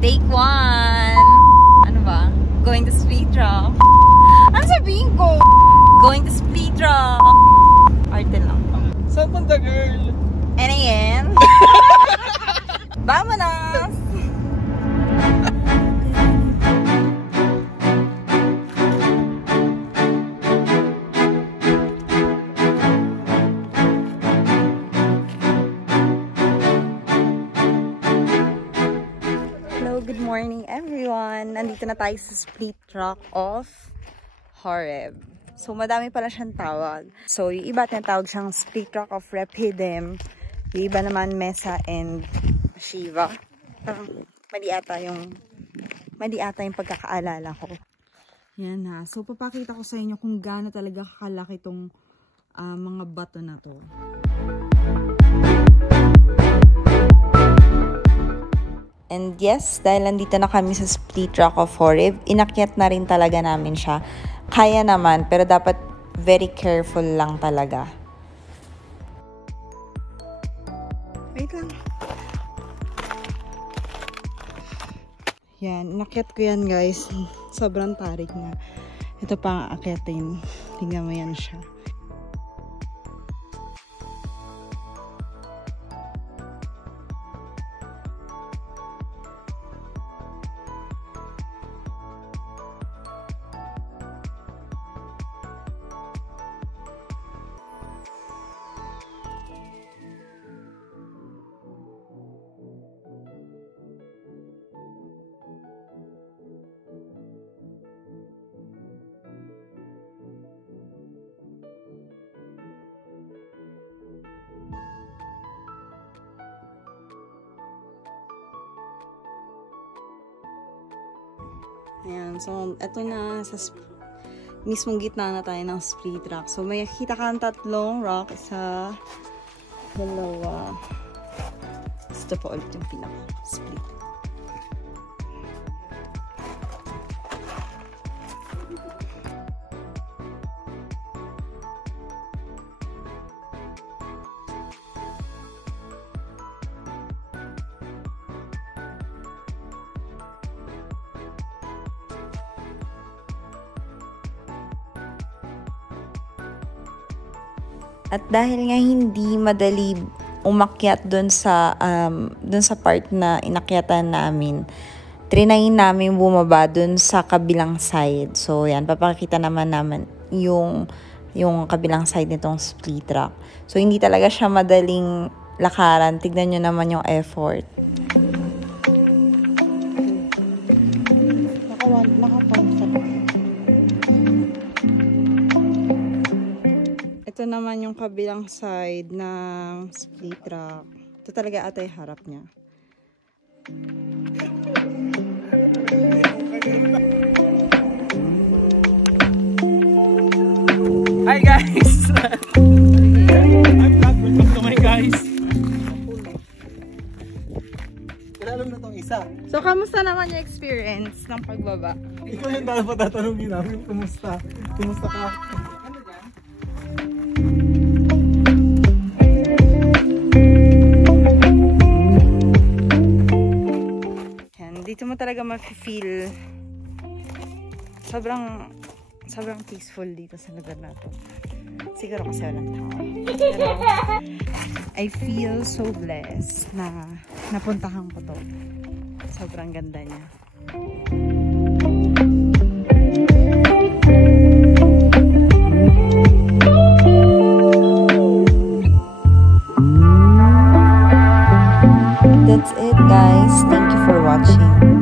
Take one. Ano ba? Going to Split Rock. Ano sabihin ko? Going to Split Rock. Arte lang. Saan punta, girl? NAN. Vamonos! Hello, good morning everyone! Nandito na tayo sa Split Rock of Horeb. So, madami pala siyang tawag. So, yung iba tinatawag siyang Split Rock of Rephidim. Yung iba naman Mesa and Shiva. Parang mali ata yung pagkakaalala ko. Yan ha. So, papakita ko sa inyo kung gaano talaga kakalaki itong mga bato na to. And yes, dahil nandito na kami sa Split Rock of Horeb, inakyat na rin talaga namin siya. Kaya naman, pero dapat very careful lang talaga. Wait lang. Yan, inakyat ko yan guys. Sobrang tarik na. Ito pa ang akyatin. Tingnan mo yan siya. Ayan, so eto na sa mismong gitna na tayo ng Split Rock. So may kita kang tatlong rock, isa, dalawa. Ito pa ulit yung pinaka-split. At dahil nga hindi madali umakyat dun sa part na inakyatan namin, trinayin namin bumaba dun sa kabilang side. So yan, papakita naman yung kabilang side nitong Split Rock. So hindi talaga siya madaling lakaran. Tignan nyo naman yung effort. Ito naman yung kabilang side ng Split Rock. Ito talaga ata yung harap niya. Hi guys! I'm not welcome to my guys. Kilala mo na tong isa. So, kamusta naman yung experience ng pagbaba? Ikaw yung dapat tatanungin namin. Kumusta? Kumusta ka? Dito mo talaga ma-feel sobrang peaceful dito sa lugar na to. Siguro kasi walang tao. Pero I feel so blessed na napuntahan ko to. Sobrang ganda niya. That's it guys. Thank you for watching.